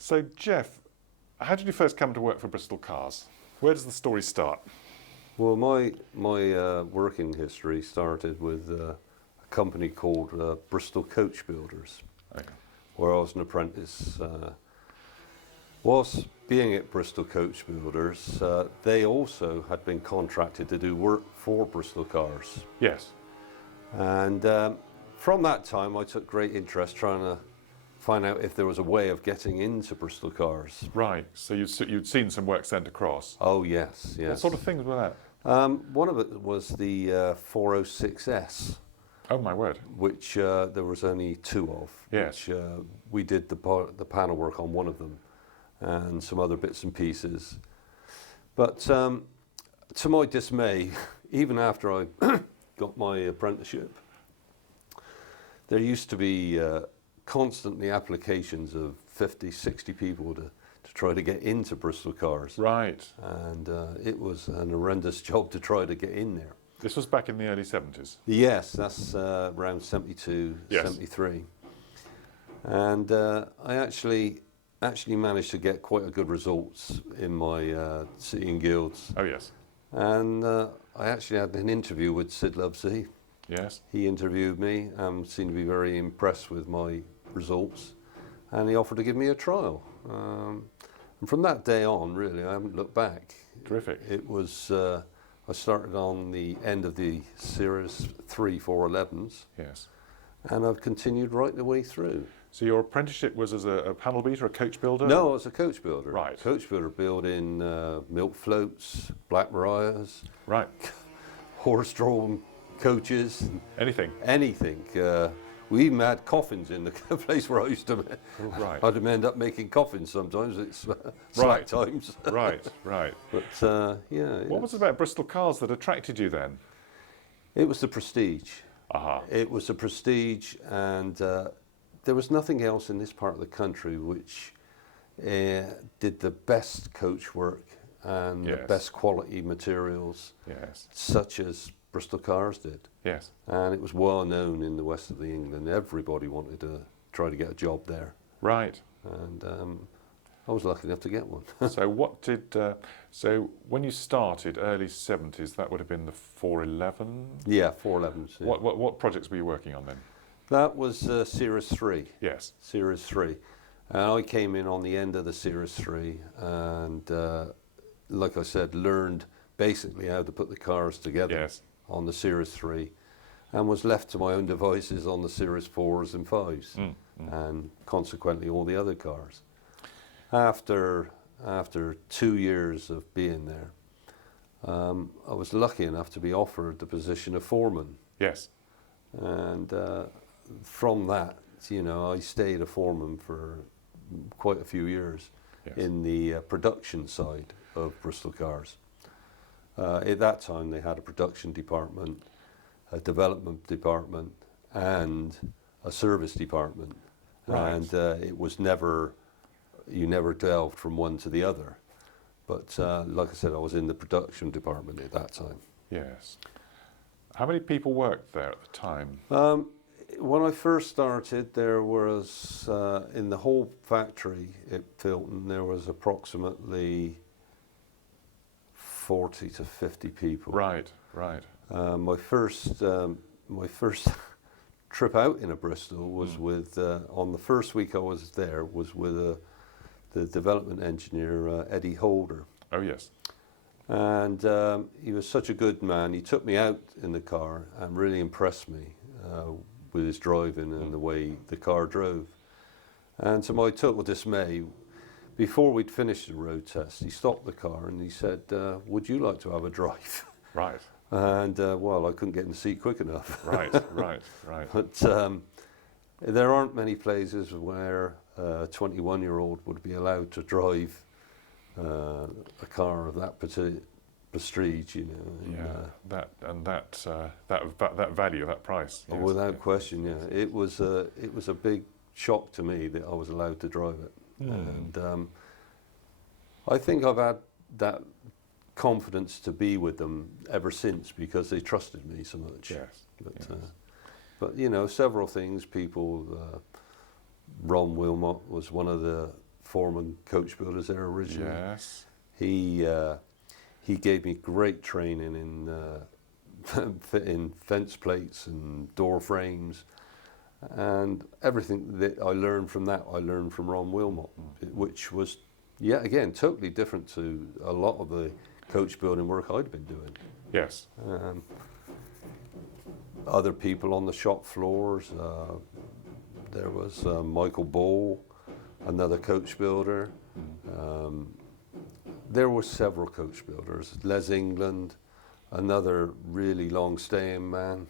So, Jeff, how did you first come to work for Bristol Cars? Where does the story start? Well, my working history started with a company called Bristol Coach Builders, Okay. where I was an apprentice. Whilst being at Bristol Coach Builders, they also had been contracted to do work for Bristol Cars. Yes. And from that time, I took great interest trying to find out if there was a way of getting into Bristol Cars. Right. So you'd seen some work sent across. Oh, yes, yes. What sort of things were that? One of it was the 406S. Oh my word. Which there was only two of. Yes. Which we did the panel work on one of them, and some other bits and pieces. But to my dismay, even after I got my apprenticeship, there used to be constantly applications of 50, 60 people to try to get into Bristol Cars. Right. And it was an horrendous job to try to get in there. This was back in the early 70s. Yes, that's around 72, Yes. 73. And I actually managed to get quite a good results in my City and Guilds. Oh yes. And I actually had an interview with Sid Lovesey. Yes. He interviewed me and seemed to be very impressed with my results. And he offered to give me a trial. And from that day on, really, I haven't looked back. Terrific. It was, I started on the end of the Series 3 411s. Yes. And I've continued right the way through. So your apprenticeship was as a panel beater, a coach builder? No, I was a coach builder. Right. Coach builder building milk floats, Black Mariahs, Right. horse-drawn coaches, Anything? anything. We even had coffins in the place where I used to. Right. I'd end up making coffins sometimes. It's Right. slack times. Right. Right. But yeah. What was it about Bristol Cars that attracted you then? It was the prestige. Aha. It was the prestige, and there was nothing else in this part of the country which did the best coach work and the Yes. best quality materials, Yes. such as Bristol Cars did. Yes. And it was well known in the west of England. Everybody wanted to try to get a job there. Right. And I was lucky enough to get one. So what did, so when you started, early 70s, that would have been the 411? Yeah, 411s. Yeah. What projects were you working on then? That was Series 3. Yes. Series 3. And I came in on the end of the Series 3 and, like I said, learned basically how to put the cars together Yes. on the Series 3 and was left to my own devices on the Series 4s and 5s and consequently all the other cars. After 2 years of being there, I was lucky enough to be offered the position of foreman. Yes. And from that, you know, I stayed a foreman for quite a few years Yes. in the production side of Bristol Cars. At that time, they had a production department, a development department, and a service department. Right. And it was never, you never delved from one to the other. But like I said, I was in the production department at that time. Yes. How many people worked there at the time? When I first started, there was, in the whole factory at Filton, there was approximately 40 to 50 people. Right. Right. My first trip out in Bristol was with, on the first week I was there, was with the development engineer, Eddie Holder. Oh yes. And he was such a good man. He took me out in the car and really impressed me with his driving and the way the car drove. And to my total dismay, before we'd finished the road test, he stopped the car and he said, would you like to have a drive? Right. And well, I couldn't get in the seat quick enough. Right. Right. Right. But there aren't many places where a 21-year-old would be allowed to drive a car of that prestige, you know. And, that value, that price. Yes. without question, yeah. It was a big shock to me that I was allowed to drive it. And I think I've had that confidence to be with them ever since because they trusted me so much. Yes. But you know, several things. Ron Wilmot was one of the foreman coach builders there originally. Yes. He gave me great training in fitting fence plates and door frames, and everything that I learned from that I learned from Ron Wilmot, which was again totally different to a lot of the coach building work I'd been doing. Yes. Other people on the shop floors. There was Michael Ball, another coach builder. There were several coach builders. Les England, another really long-staying man.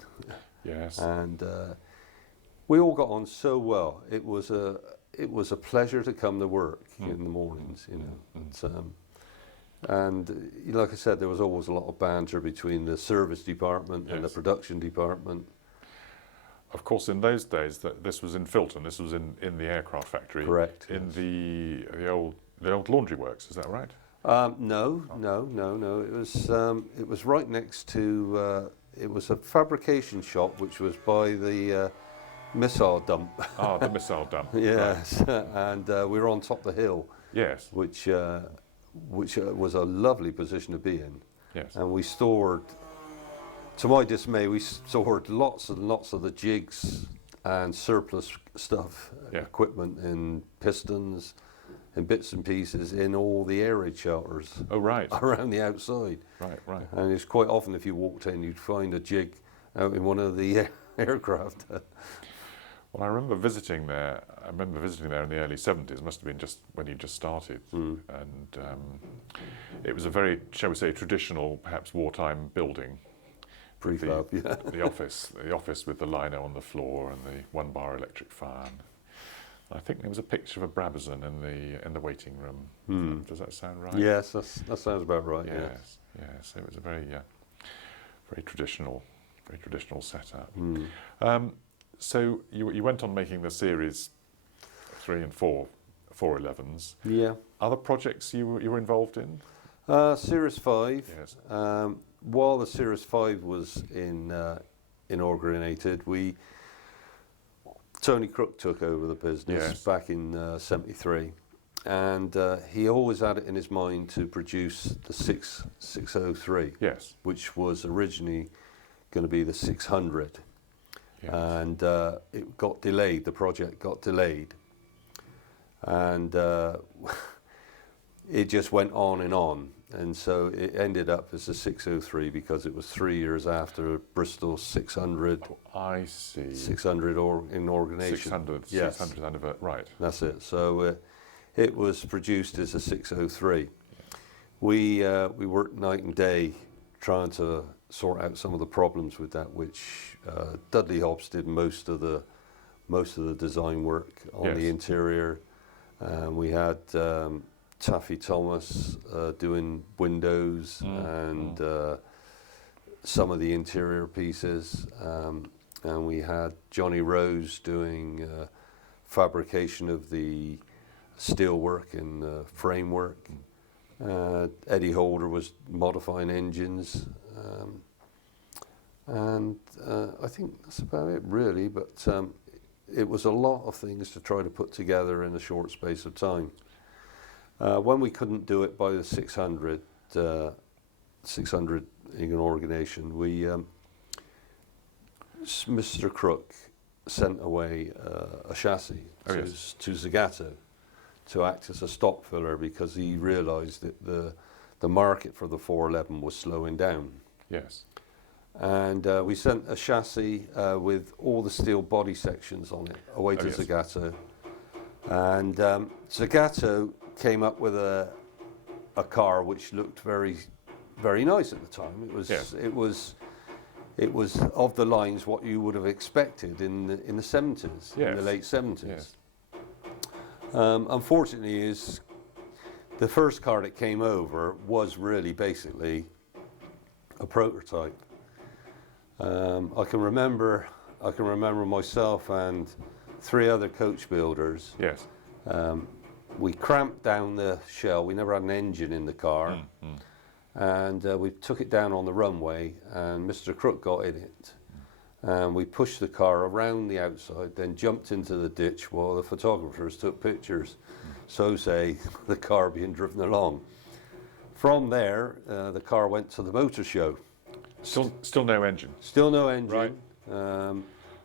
Yes. And we all got on so well. It was a pleasure to come to work in the mornings, you know. And like I said, there was always a lot of banter between the service department and the production department. Of course, in those days, this was in Filton. This was in the aircraft factory. Correct. In the old laundry works. Is that right? No. It was right next to. It was a fabrication shop, which was by the missile dump. Ah, the missile dump. Yes, right. And we were on top of the hill. Yes. Which was a lovely position to be in. Yes. And we stored. To my dismay, we stored lots and lots of the jigs and surplus stuff, equipment and pistons and bits and pieces in all the air raid shelters. Oh, right. Around the outside. Right. And it's quite often if you walked in, you'd find a jig out in one of the aircraft. Well, I remember visiting there. in the early 70s. It must have been just when you just started. And it was a very, shall we say, traditional, perhaps wartime building. Prefab, the office with the lino on the floor and the 1-bar electric fan. I think there was a picture of a Brabazon in the waiting room. Does that sound right? Yes, that sounds about right. Yes. It was a very traditional setup. So you went on making the series 3 and 4 411s. Yeah. Other projects you were involved in? Series 5. Yes. While the Series 5 was inaugurated, Tony Crook took over the business back in 73, and he always had it in his mind to produce the 603, which was originally going to be the 600, and it got delayed. The project got delayed, and it just went on. And so it ended up as a 603 because it was 3 years after Bristol 600. I see. 600 inauguration. 600, yes. 600 anniversary, right. That's it. So it was produced as a 603. We worked night and day trying to sort out some of the problems with that, which Dudley Hobbs did most of the design work on the interior. We had Taffy Thomas doing windows and some of the interior pieces, and we had Johnny Rose doing fabrication of the steelwork and framework. Eddie Holder was modifying engines, and I think that's about it really, but it was a lot of things to try to put together in a short space of time. When we couldn't do it by the 600 inauguration, Mr. Crook sent away a chassis to Zagato to act as a stock filler because he realised that the market for the 411 was slowing down. Yes. And we sent a chassis with all the steel body sections on it away to Zagato. And Zagato came up with a car which looked very, very nice at the time. It was of the lines what you would have expected in the 70s, in the late 70s. Yes. Unfortunately, the first car that came over was really basically a prototype. I can remember myself and 3 other coach builders. Yes. We cramped down the shell. We never had an engine in the car. And we took it down on the runway, and Mr. Crook got in it. And we pushed the car around the outside, then jumped into the ditch while the photographers took pictures. so say the car being driven along. From there, the car went to the motor show. Still no engine. Still no engine. Right.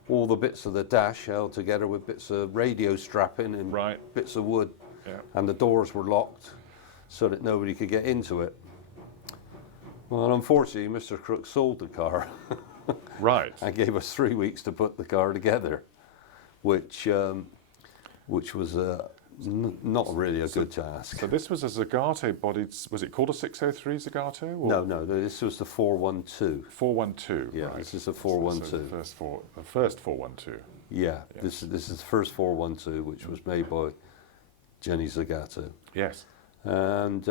All the bits of the dash held together with bits of radio strapping and Right. bits of wood. Yeah. And the doors were locked so that nobody could get into it. Well, unfortunately, Mr. Crook sold the car Right. and gave us 3 weeks to put the car together, which was not really a good task. So this was a Zagato bodied. Was it called a 603 Zagato? Or No, this was the 412. 412. Yeah, right. this is a 412. So the first 412. Yeah, Yeah. this is the first 412, which was made by Jenny Zagato. Yes. And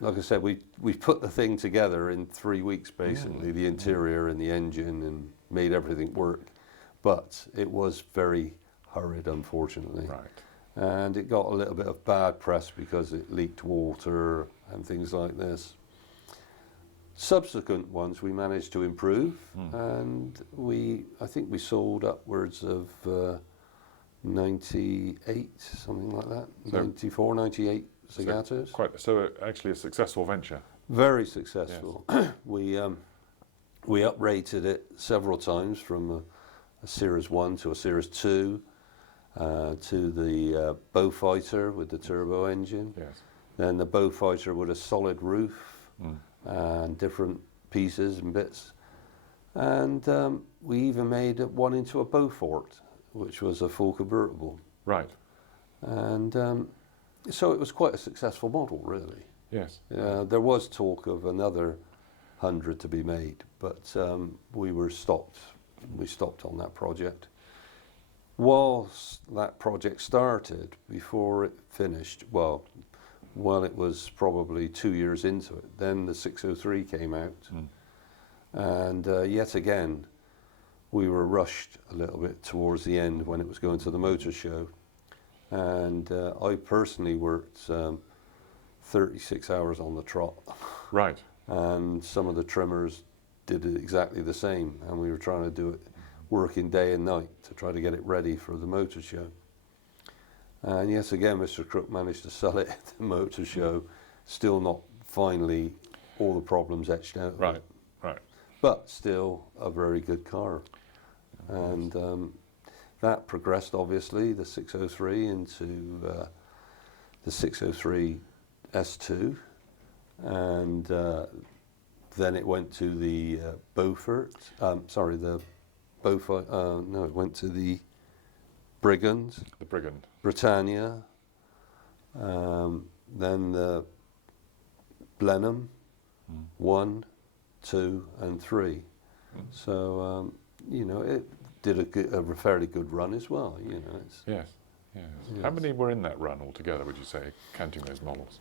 like I said, we put the thing together in 3 weeks, basically, the interior and the engine, and made everything work. But it was very hurried, unfortunately. Right. And it got a little bit of bad press because it leaked water and things like this. Subsequent ones we managed to improve, and I think we sold upwards of 98, something like that, So 94, 98 Zagatos. So actually a successful venture. Very successful. We uprated it several times from a Series 1 to a Series 2. To the BOHT with the turbo engine, Yes. then the BOHT with a solid roof and different pieces and bits, and we even made one into a Beaufort, which was a full convertible, Right. and so it was quite a successful model, really. Yes. There was talk of another 100 to be made, but we stopped on that project. Whilst that project started, before it finished, well, it was probably 2 years into it, then the 603 came out. And yet again, we were rushed a little bit towards the end when it was going to the motor show. And I personally worked 36 hours on the trot. Right. And some of the trimmers did it exactly the same, and we were trying to do it working day and night to try to get it ready for the motor show. And yes, again, Mr. Crook managed to sell it at the motor show, still not finally all the problems etched out. Right. Right. But still a very good car. And that progressed, obviously, the 603 into the 603 S2. And then it went to the Beaufort, it went to the Brigand, The Brigand. Britannia, then the Blenheim, 1, 2 and 3. So, it did a fairly good run as well, Yes. Yes. How many were in that run altogether, would you say, counting those models?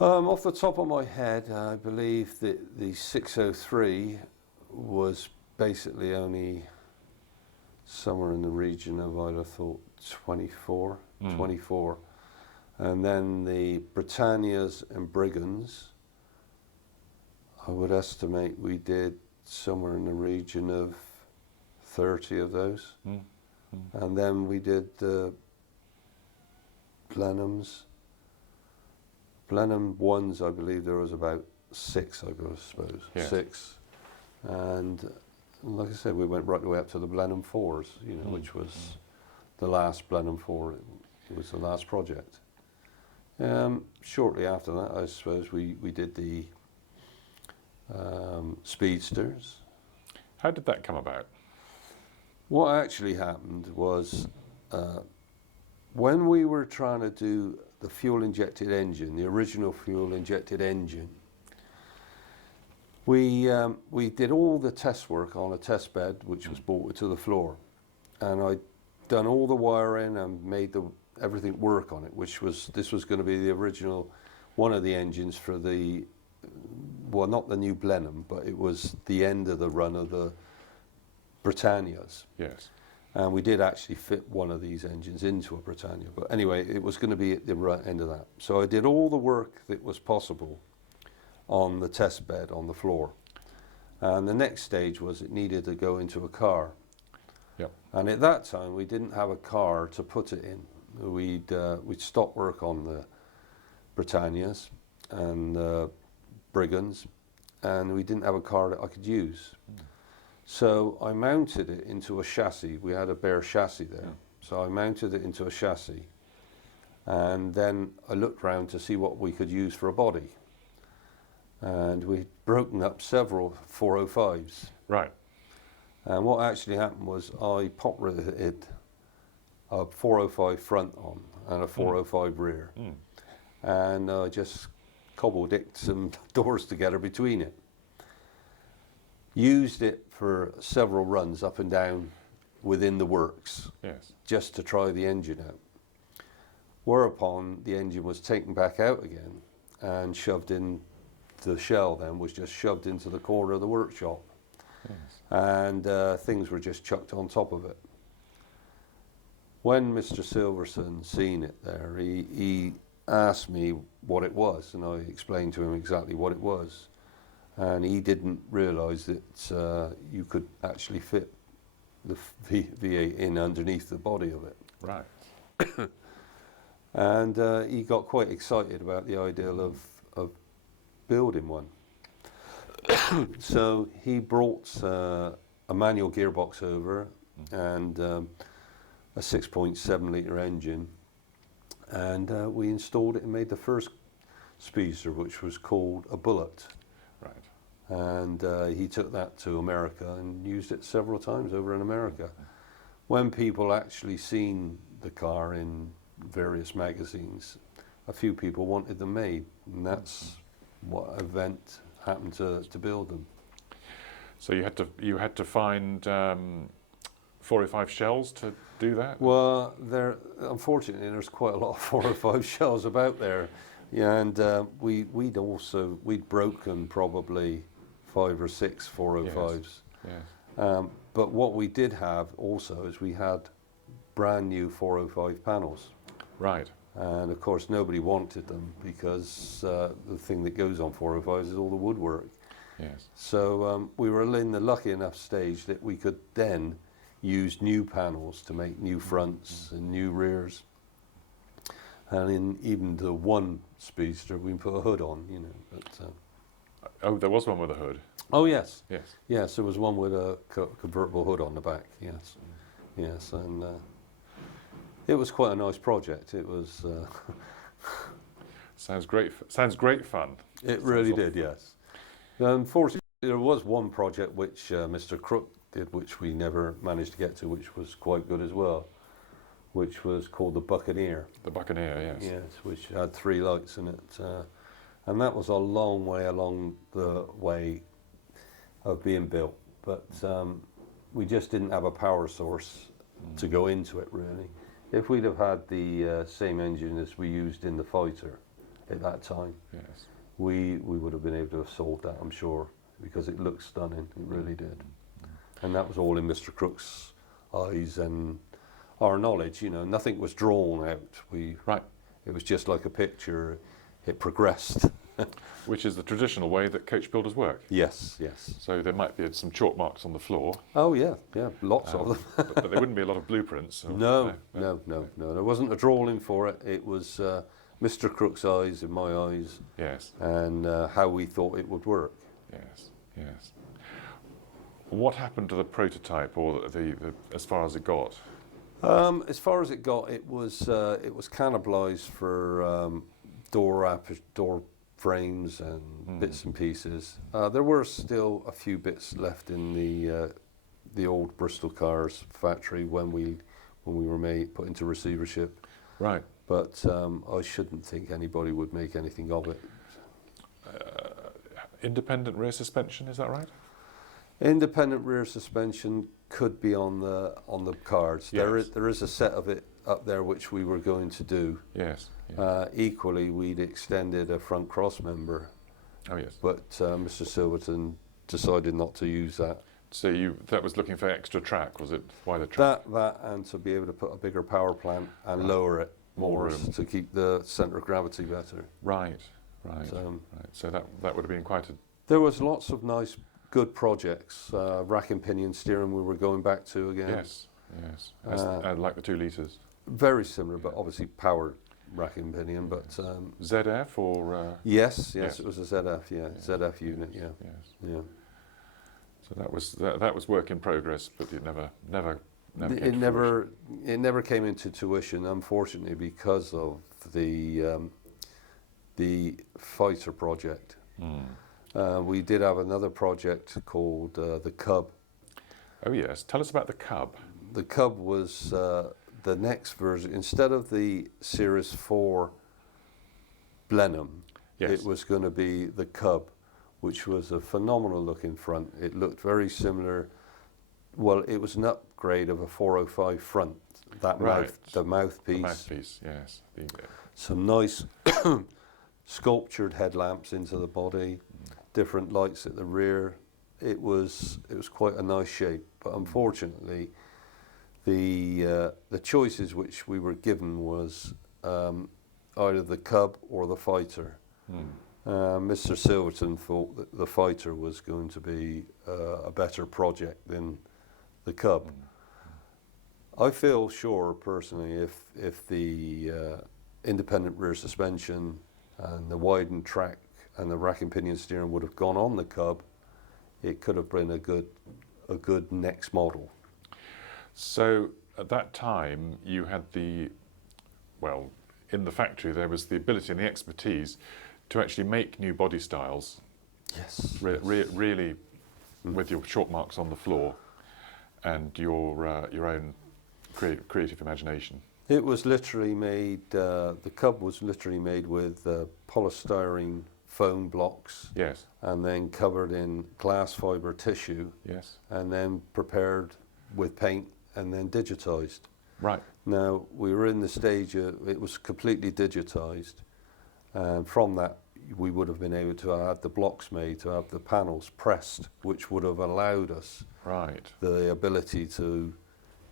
Off the top of my head, I believe that the 603 was basically only somewhere in the region of, I'd have thought, 24. And then the Britannias and Brigands, I would estimate we did somewhere in the region of 30 of those. And then we did the Blenheims. Blenheim ones, I believe there was about 6, I suppose. Yes. 6. And like I said, we went right the way up to the Blenheim 4s, which was the last Blenheim 4. It was the last project. Shortly after that, I suppose we did the Speedsters. How did that come about? What actually happened was when we were trying to do the fuel-injected engine, the original fuel-injected engine, we did all the test work on a test bed, which was bolted to the floor, and I'd done all the wiring and made everything work on it. This was going to be the original, one of the engines for the, well, not the new Blenheim, but it was the end of the run of the Britannias. Yes. And we did actually fit one of these engines into a Britannia. But anyway, it was going to be at the right end of that. So I did all the work that was possible on the test bed on the floor. And the next stage was it needed to go into a car. Yep. And at that time, we didn't have a car to put it in. We'd stopped work on the Britannias and Brigands, and we didn't have a car that I could use. So I mounted it into a chassis. We had a bare chassis there. So I mounted it into a chassis, and then I looked around to see what we could use for a body. And we'd broken up several 405s. Right. And what actually happened was I pop riveted a 405 front on and a 405 rear. And I just cobble-dicked some doors together between it. Used it for several runs up and down within the works, just to try the engine out. Whereupon the engine was taken back out again and shoved in, the shell then was just shoved into the corner of the workshop. And things were just chucked on top of it. When Mr. Silverson seen it there, he asked me what it was, and I explained to him exactly what it was. And he didn't realise that you could actually fit the V8 in underneath the body of it. Right. And he got quite excited about the idea of building one. So he brought a manual gearbox over and a 6.7 litre engine, and we installed it and made the first speedster, which was called a BOHT. Right. And he took that to America and used it several times over in America. When people actually seen the car in various magazines, a few people wanted them made, and that's what event happened to build them. So you had to find 405 shells to do that? Well, unfortunately there's quite a lot of 405 shells about there. Yeah, and we'd broken probably 5 or 6 405s. Yes. But what we did have also is we had brand new 405 panels. Right. And of course nobody wanted them because the thing that goes on 405s is all the woodwork. Yes. So we were in the lucky enough stage that we could then use new panels to make new fronts and new rears. And in even the one speedster, we put a hood on, you know. But, oh, there was one with a hood. Oh yes. Yes. Yes, there was one with a convertible hood on the back. Yes. Yes, and it was quite a nice project. It was. Sounds great. Sounds great fun. It really did. Yes. Unfortunately, there was one project which Mr. Crook did, which we never managed to get to, which was quite good as well, which was called the Buccaneer. The Buccaneer, yes. Yes, which had 3 lights in it. And that was a long way along the way of being built. But we just didn't have a power source to go into it, really. If we'd have had the same engine as we used in the Fighter at that time, yes, we would have been able to have sold that, I'm sure, because it looked stunning. It really did. And that was all in Mr. Crook's eyes and our knowledge. You know, nothing was drawn out. Right. It was just like a picture. It progressed. Which is the traditional way that coach builders work. Yes, yes. So there might be some chalk marks on the floor. Oh yeah, yeah, lots of them. but there wouldn't be a lot of blueprints. Or, No. There wasn't a drawing for it. It was Mr. Crook's eyes and my eyes. Yes. And how we thought it would work. Yes, yes. What happened to the prototype, or the as far as it got? As far as it got, it was cannibalised for door frames and bits and pieces. There were still a few bits left in the old Bristol Cars factory when we were put into receivership. Right. But I shouldn't think anybody would make anything of it. Independent rear suspension, is that right? Independent rear suspension could be on the cards. Yes. There is a set of it up there which we were going to do. Yes. Equally, we'd extended a front cross member. Oh yes. But Mr. Silverton decided not to use that. So that was looking for extra track, was it? Wider track? That and to be able to put a bigger power plant and lower it more room to keep the centre of gravity better. Right. So that would have been quite a... There was lots of nice, good projects. Rack and pinion steering we were going back to again. Yes. Like the 2 litres. Very similar, but obviously powered rack and pinion. But ZF or? yes, it was a ZF, ZF unit, Yes. yeah. So that was work in progress, but it never came to It fruition. never came into tuition, unfortunately, because of the fighter project. We did have another project called the Cub. Oh yes, tell us about the Cub. The Cub was the next version. Instead of the Series 4 Blenheim, Yes. it was going to be the Cub, which was a phenomenal looking front. It looked very similar. Well, it was an upgrade of a 405 front. That Right. the mouthpiece. The mouthpiece, yes. Some nice sculptured headlamps into the body, different lights at the rear. It was quite a nice shape, but unfortunately, the choices which we were given was either the Cub or the Fighter. Mr. Silverton thought that the Fighter was going to be a better project than the Cub. I feel sure personally if the independent rear suspension and the widened track and the rack and pinion steering would have gone on the Cub, it could have been a good next model. So at that time, you had in the factory there was the ability and the expertise to actually make new body styles. Yes. Really, with your chalk marks on the floor and your own creative imagination. It was literally made. The Cub was literally made with polystyrene foam blocks. Yes. And then covered in glass fiber tissue. Yes. And then prepared with paint and then digitized. Right. Now we were in the stage it was completely digitized, and from that we would have been able to have the blocks made, to have the panels pressed, which would have allowed us the ability to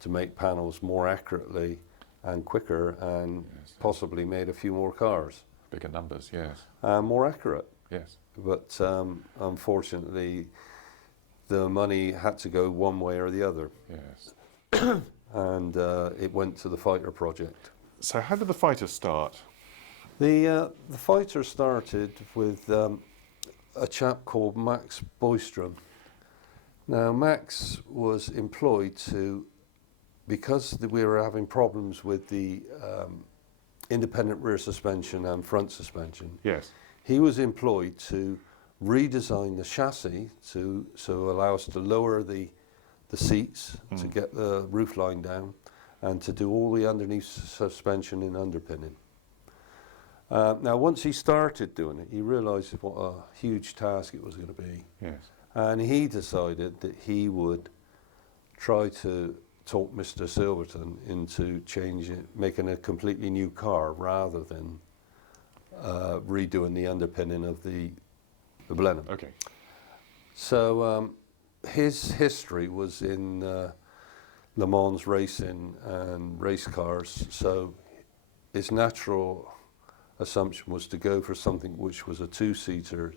make panels more accurately and quicker, and possibly made a few more cars. Bigger numbers, yes. More accurate. Yes. But unfortunately, the money had to go one way or the other. Yes. And it went to the Fighter project. So how did the Fighter start? The Fighter started with a chap called Max Boystrom. Now Max was employed because we were having problems with the independent rear suspension and front suspension. Yes. He was employed to redesign the chassis to allow us to lower the seats, to get the roof line down, and to do all the underneath suspension and underpinning. Now, once he started doing it, he realised what a huge task it was going to be. Yes. And he decided that he would try to talk Mr. Silverton into making a completely new car rather than redoing the underpinning of the Blenheim. Okay. So his history was in Le Mans racing and race cars, so his natural assumption was to go for something which was a two-seater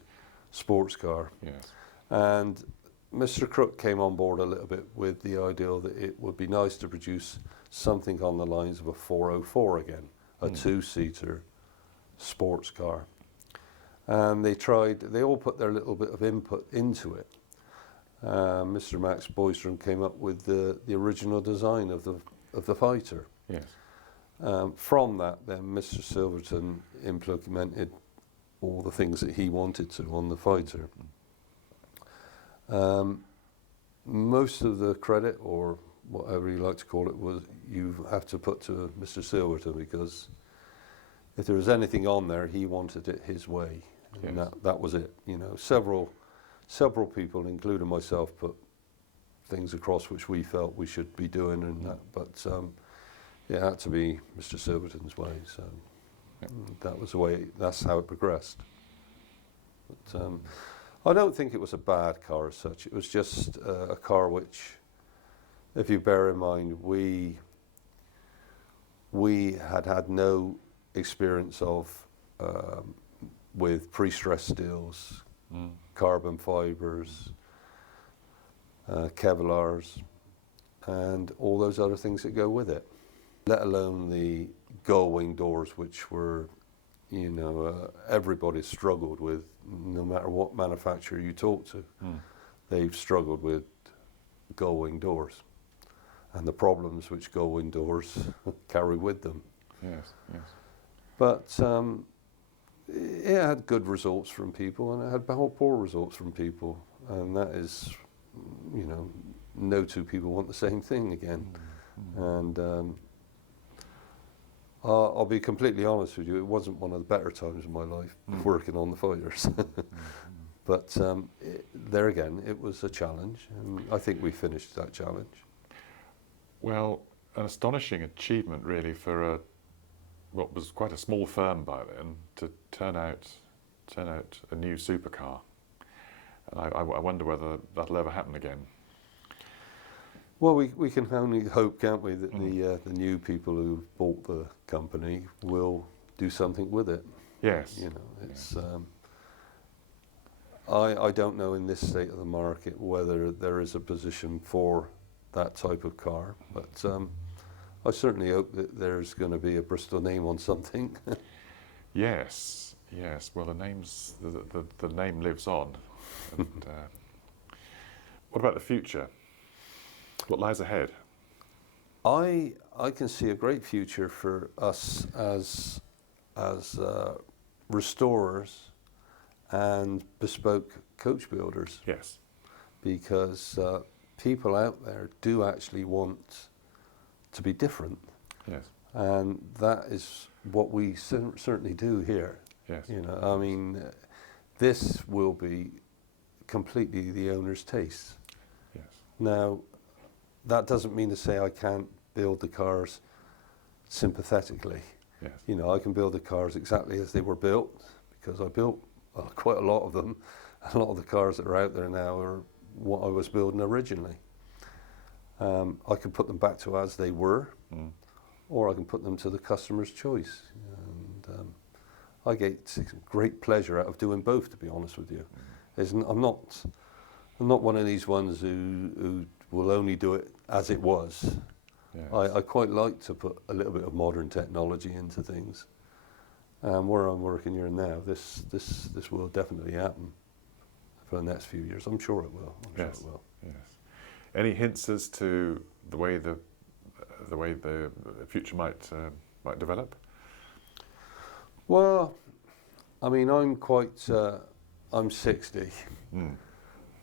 sports car. Yes. And Mr. Crook came on board a little bit with the idea that it would be nice to produce something on the lines of a 404 again, a two-seater sports car. And they all put their little bit of input into it. Mr. Max Boystrom came up with the original design of the Fighter. Yes. From that, then Mr. Silverton implemented all the things that he wanted to on the Fighter. Most of the credit, or whatever you like to call it, you have to put to Mr. Silverton, because if there was anything on there, he wanted it his way, and that was it. You know, several people, including myself, put things across which we felt we should be doing, and that, but it had to be Mr. Silverton's way. So that was the way. That's how it progressed. But I don't think it was a bad car as such. It was just a car which, if you bear in mind, we had no experience of with pre-stressed steels, carbon fibres, Kevlars, and all those other things that go with it. let alone the gull-wing doors, which were, everybody struggled with, no matter what manufacturer you talk to. They've struggled with gull-wing doors and the problems which gull-wing doors carry with them. Yes, yes. But it had good results from people, and it had poor results from people, and that is, no two people want the same thing again. And I'll be completely honest with you, it wasn't one of the better times of my life working on the fighters. But there again, it was a challenge, and I think we finished that challenge. Well, an astonishing achievement really for what was quite a small firm by then to turn out a new supercar. And I wonder whether that'll ever happen again. Well, we can only hope, can't we, that the new people who bought the company will do something with it. Yes. It's. I don't know in this state of the market whether there is a position for that type of car, but I certainly hope that there's going to be a Bristol name on something. Yes, yes. Well, the name lives on. And, what about the future? What lies ahead? I can see a great future for us as restorers and bespoke coach builders. Yes. Because people out there do actually want to be different. Yes. And that is what we certainly do here. Yes. This will be completely the owner's taste. Yes. Now, that doesn't mean to say I can't build the cars sympathetically. Yes. I can build the cars exactly as they were built, because I built quite a lot of them. A lot of the cars that are out there now are what I was building originally. I can put them back to as they were, or I can put them to the customer's choice. And I get great pleasure out of doing both, to be honest with you. I'm not one of these ones who will only do it as it was. Yes. I quite like to put a little bit of modern technology into things. Where I'm working here now, this will definitely happen for the next few years. I'm sure it will. Yes. Sure it will. Yes. Any hints as to the way the future might develop? Well, I'm 60.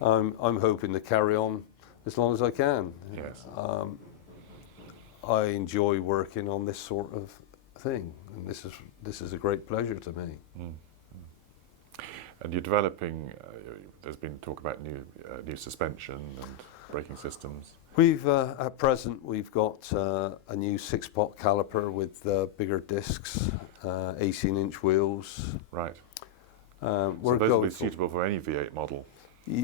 I'm hoping to carry on as long as I can. Yes. I enjoy working on this sort of thing, and this is a great pleasure to me. And you're developing. There's been talk about new suspension and braking systems. At present we've got a new 6-pot caliper with bigger discs, 18-inch wheels. Right. So those will be suitable for any V8 model.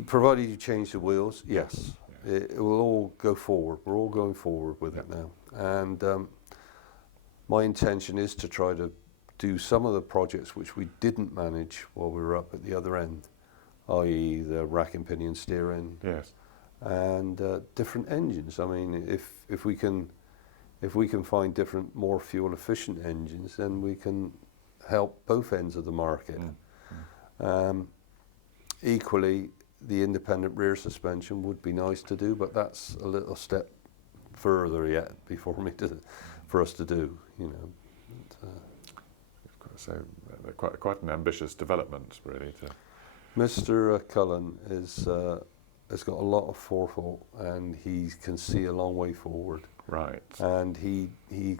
Provided you change the wheels, yes. It will all go forward. We're all going forward with it now. And my intention is to try to do some of the projects which we didn't manage while we were up at the other end, i.e. the rack and pinion steering. Yes. And different engines. I mean, if we can find different, more fuel efficient engines, then we can help both ends of the market. Equally, the independent rear suspension would be nice to do, but that's a little step further yet for us to do. So quite an ambitious development, really. Mr. Cullen has got a lot of forethought, and he can see a long way forward. Right. And he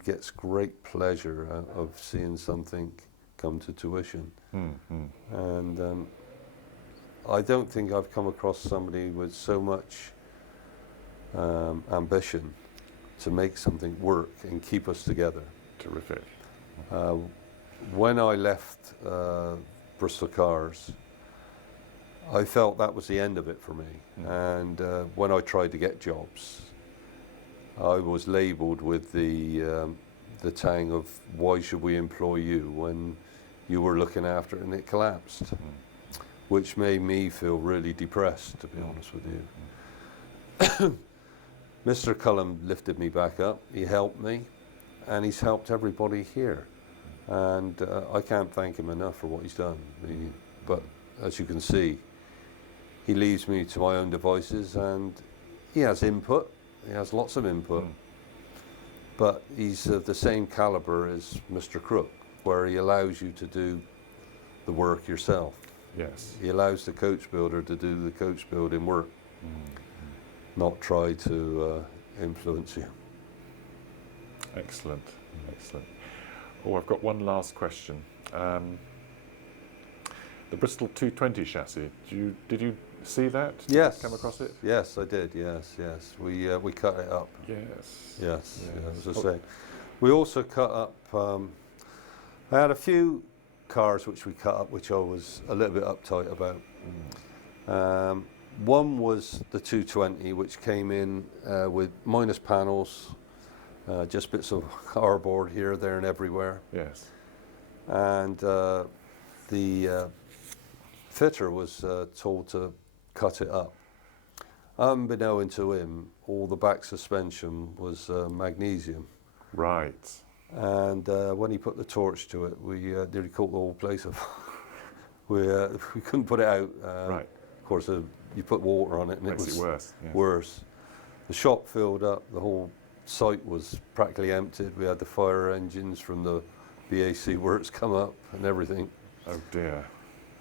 gets great pleasure out of seeing something come to tuition. And I don't think I've come across somebody with so much ambition to make something work and keep us together. Terrific. When I left Bristol Cars, I felt that was the end of it for me. And when I tried to get jobs, I was labelled with the tang of, why should we employ you when you were looking after it and it collapsed? Which made me feel really depressed, to be honest with you. Mr. Cullen lifted me back up, he helped me, and he's helped everybody here. And I can't thank him enough for what he's done. But as you can see, he leaves me to my own devices, and he has input. He has lots of input. But he's of the same caliber as Mr. Crook, where he allows you to do the work yourself. Yes. He allows the coach builder to do the coach building work, not try to influence you. Excellent, excellent. Oh, I've got one last question. The Bristol 220 chassis, did you see that? Did Yes. you come across it? Yes, I did, yes. We cut it up. Yes. Yes, yeah, as I say. We also cut up, I had a few cars which we cut up which I was a little bit uptight about. One was the 220, which came in with minus panels, just bits of cardboard here, there and everywhere. Yes. And the fitter was told to cut it up. Unbeknown to him, all the back suspension was magnesium. Right. And when he put the torch to it, we nearly caught the whole place up. we couldn't put it out. Right. Of course, you put water on it and Makes it was it worse. Yes. worse. The shop filled up, the whole site was practically emptied. We had the fire engines from the BAC works come up and everything. Oh dear.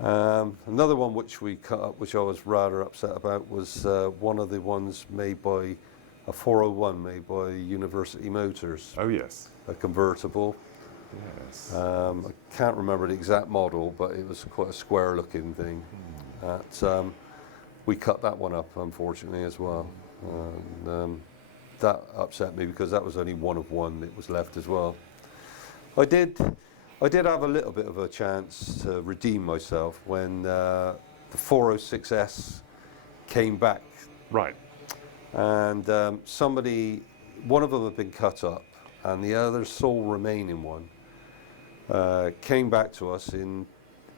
Another one which we cut up, which I was rather upset about, was one of the ones made by a 401 made by University Motors, Oh yes. a convertible. Yes. I can't remember the exact model, but it was quite a square looking thing. We cut that one up, unfortunately, as well. And, that upset me because that was only one of one that was left as well. I did have a little bit of a chance to redeem myself when the 406S came back. Right. And one of them had been cut up, and the other sole remaining one came back to us in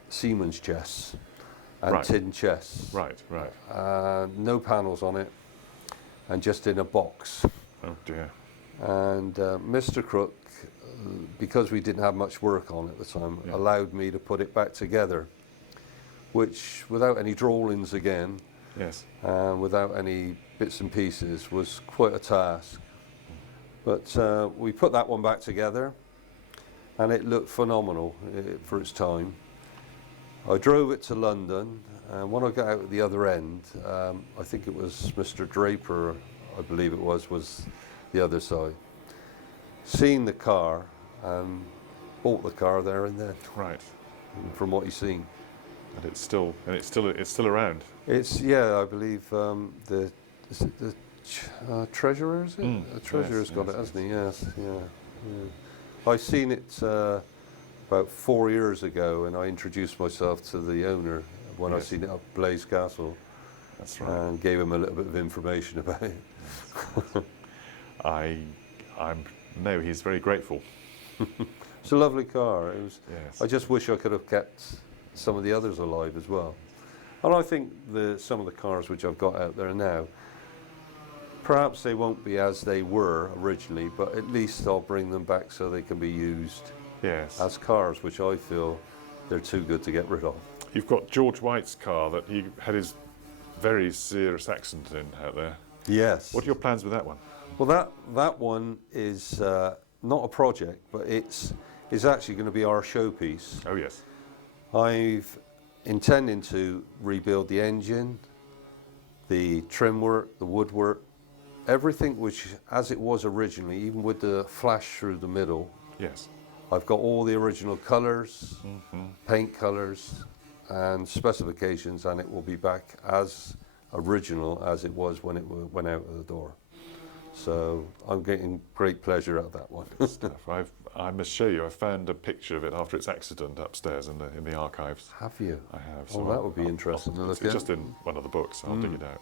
Siemens chests and Right. tin chests. Right. Right. No panels on it, and just in a box. Oh dear. And Mr. Crook, because we didn't have much work on at the time, Yeah. allowed me to put it back together, which, without any drawings again, Yes. without any bits and pieces, was quite a task. But we put that one back together, and it looked phenomenal for its time. I drove it to London, and when I got out at the other end, I think it was Mr. Draper, I believe it was the other side. Seen the car, bought the car there and then, Right. from what he's seen. And it's still around. It's, yeah, I believe is it the treasurer, is it? The treasurer's yes, got yes, it, hasn't he? Yes, yeah. I seen it about 4 years ago, and I introduced myself to the owner when I Yes. seen it up Blaze Castle, That's right. and gave him a little bit of information about it. No, he's very grateful. It's a lovely car. It was. Yes. I just wish I could have kept some of the others alive as well. And I think some of the cars which I've got out there now, perhaps they won't be as they were originally, but at least I'll bring them back so they can be used Yes. as cars, which I feel they're too good to get rid of. You've got George White's car that he had his very serious accident in out there. Yes. What are your plans with that one? Well, that one is not a project, but it's actually going to be our showpiece. Oh yes. I've intending to rebuild the engine, the trim work, the woodwork, everything which as it was originally, even with the flash through the middle. Yes. I've got all the original colours, paint colours and specifications, and it will be back as original as it was when it went out of the door. So I'm getting great pleasure out of that one. Stuff. I must show you. I found a picture of it after its accident upstairs in the archives. Have you? I have. Oh, that would be interesting to look It's at. just in one of the books. I'll dig it out.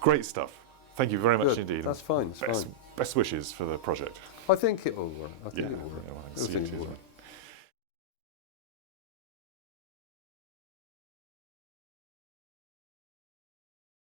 Great stuff. Thank you very much Good. indeed. That's fine. It's fine. Best wishes for the project. I think it will work. I think Yeah, it will work. I I can see think it it will too. work.